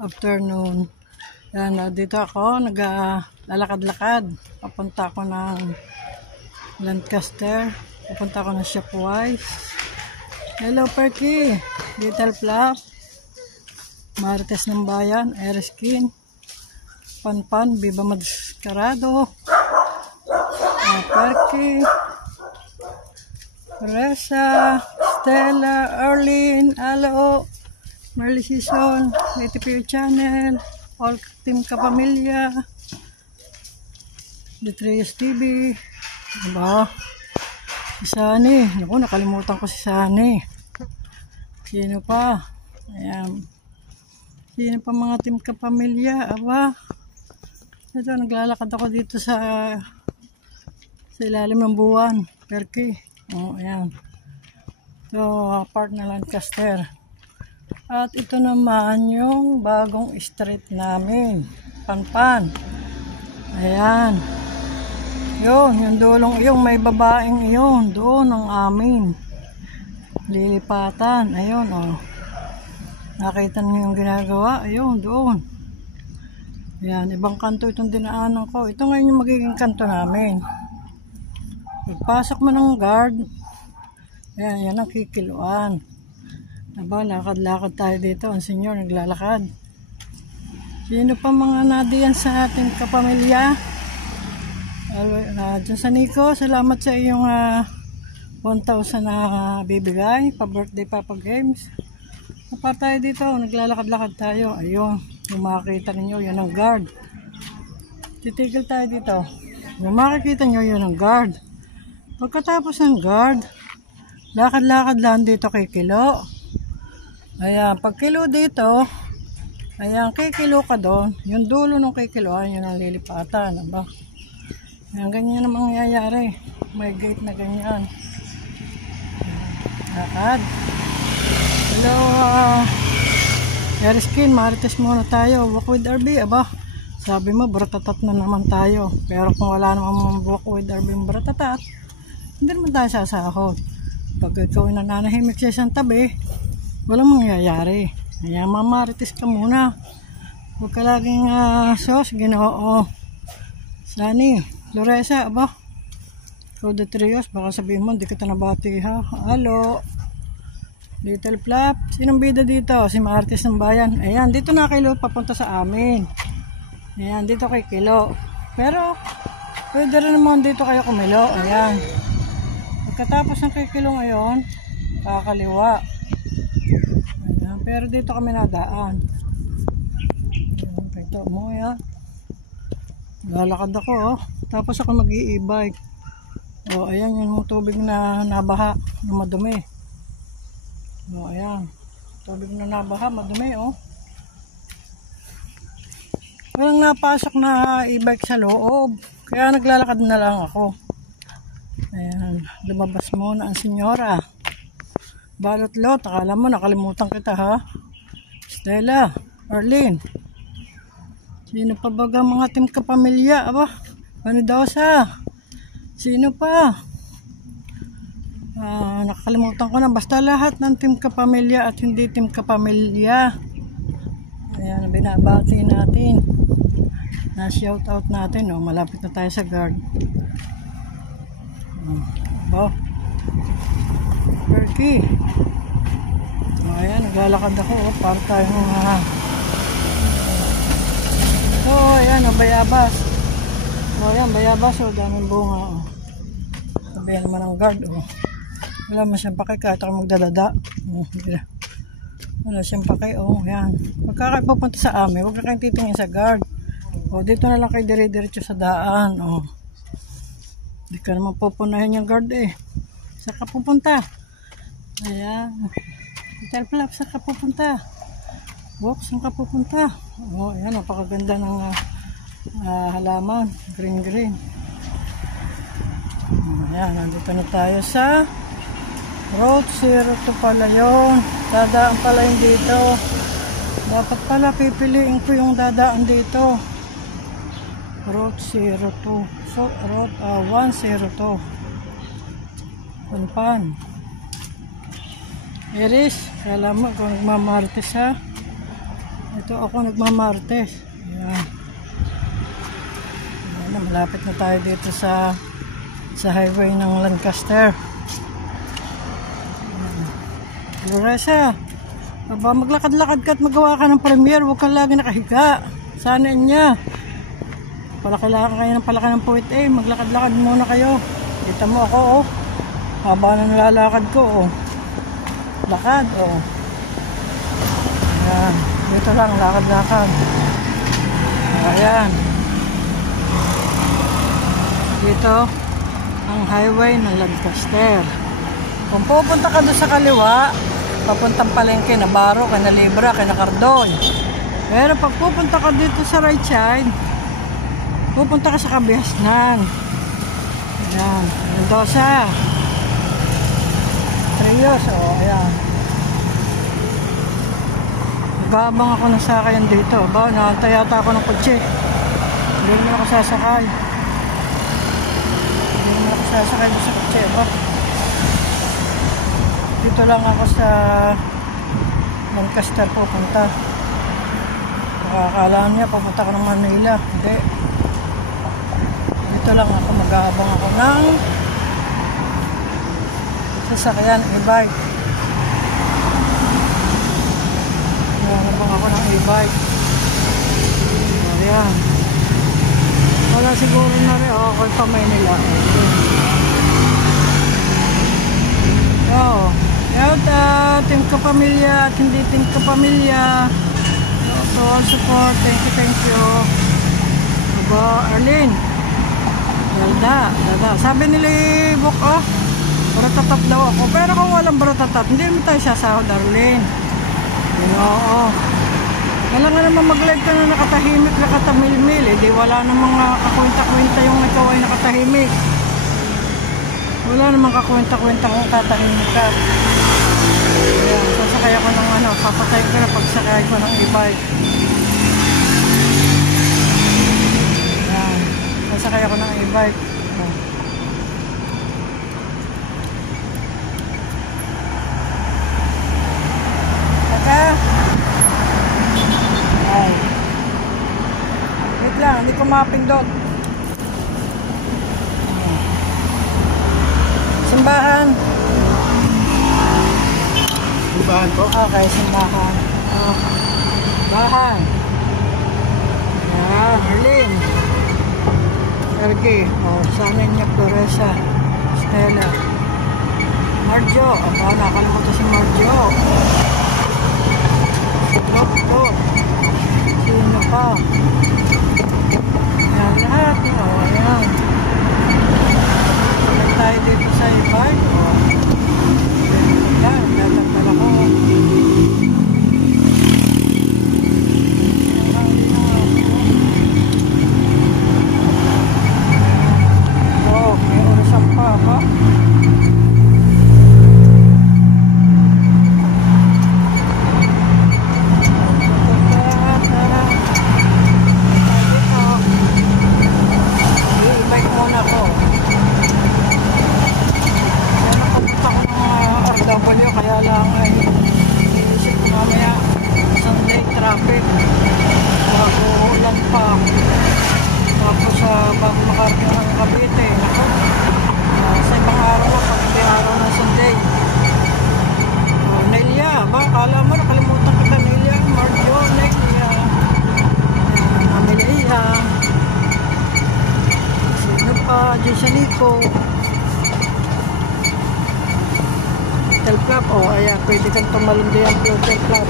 afternoon. Yan, dito ako naglalakad-lakad. Papunta ako ng Lancaster. Papunta ako ng Shopwise. Hello Perky, Little Flap, Marites ng Bayan, Ereskin, Panpan, Viva Mascarado, Perky, Reza, Stella, Erlyn, Alo, Merly Season, ATP Channel, All Team Kapamilya, Detrius TV, diba? Si Sunny, naku, nakalimutan ko si Sunny. Sino pa? Ayan. Sino pa mga Team Kapamilya? Aba, ito, naglalakad ako dito sa ilalim ng buwan, Perky. Oh, ayan. Ito, part na Lancaster. At ito naman yung bagong street namin, Panpan. Ayan. Yun, yung dulong, yung may babaeng yun, doon ang amin. Lilipatan, ayun, oh. Nakita niyo yung ginagawa, ayun, doon. Ayan, ibang kanto itong dinaanan ko. Ito ngayon yung magiging kanto namin. Pagpasok mo ng guard, ayan, yan ang kikiluan. Aba, lakad-lakad tayo dito. Ang senyor naglalakad. Sino pa mga nadiyan sa ating kapamilya? Dyan sa Nico, salamat sa iyong 1,000 na bibigay pa birthday Papa Games.Apa tayo dito, naglalakad-lakad tayo. Ayun, yung makikita ninyo, yan ang guard. Titigil tayo dito. Yung makikita nyo, yan ang guard. Pagkatapos ng guard, lakad-lakad lang dito kay Kilo. Ayan, pag kilo dito, ayan, kikilo ka doon. Yung dulo ng kikiloan, yun ang lilipatan. Aba? Ayan, ganyan ang mangyayari. May gate na ganyan. Lakad. Hello, Ereskin, Marites muna tayo. Walk with RB, aba? Sabi mo, bratatat na naman tayo. Pero kung wala naman walk with RB bratatat, hindi naman tayo sasahod. Pag ikaw nananahimik sa isang tabi, walang mangyayari. Ayan, mamarites ka muna. Huwag ka laging sos, Ginoo. Sunny, Loresa, aba? Ikaw Detrius, baka sabihin mo, hindi kita nabati ha. Halo. Little Flap. Sinong bida dito? Si Marites ng Bayan. Ayan, dito na Kilo papunta sa amin. Ayan, dito kay Kilo. Pero, pwede rin naman dito kayo kumilo. Ayan. Pagkatapos ng kay Kilo ngayon, kakaliwa. Ayan, pero dito kami nadaan. Ito mo yan. Lalakad ako, oh. Tapos ako mag-i-e-bike. Oh, ayan yung tubig na nabaha, na madumi. Oh, ayan. Tubig na nabaha, madumi, oh. Walang napasok na e-bike sa loob. Kaya naglalakad na lang ako. Ayan, lumabas muna ang senyora. Balot-lot, akala mo nakalimutan kita ha. Stella, Erlyn. Sino pa baga mga Team Kapamilya? Aba, Panidosa. Sino pa? Nakalimutan ko na. Basta lahat ng Team Kapamilya at hindi Team Kapamilya. Ayan, binabati natin. Na-shout out natin. Oh, malapit na tayo sa guard. Oh. Perky. Oh, ayan, naglalakad ako. Oh, para tayong oh, ayan, oh, bayabas. Oh, ayan, bayabas. Oh, daming bunga. Oh. Sabihan naman ang guard. Oh. Wala man siyang pakay kahit ako magdadada. Oh, wala siyang pakay. Oh, ayan. Pagka kayo pupunta sa amin, huwag na kayong titingin sa guard. Oh, dito na lang kayo dire-diretso sa daan. Oh. Hindi ka naman pupunahin yung guard eh. Saan ka pupunta? Ayan. Little Flap, saan ka pupunta? Walk, saan ka pupunta? Oh, ayan, napakaganda ng halaman. Green. Ayan, nandito na tayo sa Road 02 pala yun. Dadaan pala yun dito. Dapat pala pipiliin ko yung dadaan dito. Road 02. So, Road 102. Panpan. Iris, alam mo kung nagmamarites ha. Ito ako nagmamartes. Ayan. Ayan, malapit na tayo dito sa highway ng Lancaster. Loresa, aba maglakad-lakad ka at magawa ka ng premiere, huwag kang lagi nakahiga. Sana niya. Palaki-laki kayo ng palaki ng puwit eh. Maglakad-lakad muna kayo. Kita mo ako oh. Haba na nalalakad ko oh. Lakad oh. Ayan. Dito lang, lakad-lakad. Ayan. Dito ang highway ng Lancaster. Kung pupunta ka doon sa kaliwa, papuntang Palengke, Navarro, Canalibra, Cardon. Pero pag pupunta ka dito sa right side, pupunta ka sa Kabiasnan. Ayan, Mendoza. Trios, oh, ayan. Nag-aabang ako ng sakayan dito. Ba, nakantay yata ako ng kotse. Hindi naman ako sasakay. Hindi naman ako sasakay doon sa kotse, ba? Dito lang ako sa Lancaster pupunta. Akala niya pupunta ka ng Manila. Hindi. Dito lang ako, mag-aabang ako ng sasakyan, e-bike. Mag-aabang ako ng e-bike. Ayan. Wala siguro na rin. Okay pa Maynila. Oo. Out, team Kapamilya at hindi team Kapamilya. So, all support. Thank you. Aba, Arlene. Dalda. Sabi nila, book oh, baratatap daw ako. Pero kung walang baratatap, hindi naman tayo sasahod, Arlene. Oo. Wala nga naman mag-live ka na nakatahimik, nakatamilmil. Eh, di wala namang kakwenta-kwenta yung ikaw ay nakatahimik. Wala namang kakwenta-kwenta kung tatahimik ka. Ayan, sasakay ako ng ano, papatay ko na pagsakay ko ng e-bike. Ayan, sasakay ako ng e-bike. Saka, ay, wait lang, hindi ko mapindot. Simbahan. Simbahan po? Okay, simbahan. Oh. Bahan. Yan, Arlene. Ergie. Oh, sana niya Floresa. Stella. Marjo. Aba, nakalimutan si Marjo. Si Lopto. Sino pa? Yan lahat. Oh, ayan. Sabay tayo dito sa e-bike. Oh. Yan, tatagdal ako. Oh, may orasan pa ba? I-bike muna ako. W, kaya lang ay iisip ko mamaya Sunday traffic bago ulan pa tapos bago makarating ng Cavite ako sa ibang araw lang pag hindi araw ng Sunday. Nelia ba? Kala mo nakalimutan kita Nelia. Marjo, Nelia, Amelia, sino pa? Jesanico Club. Oh, ayan, pwede kang tumalon din ang Floater Club.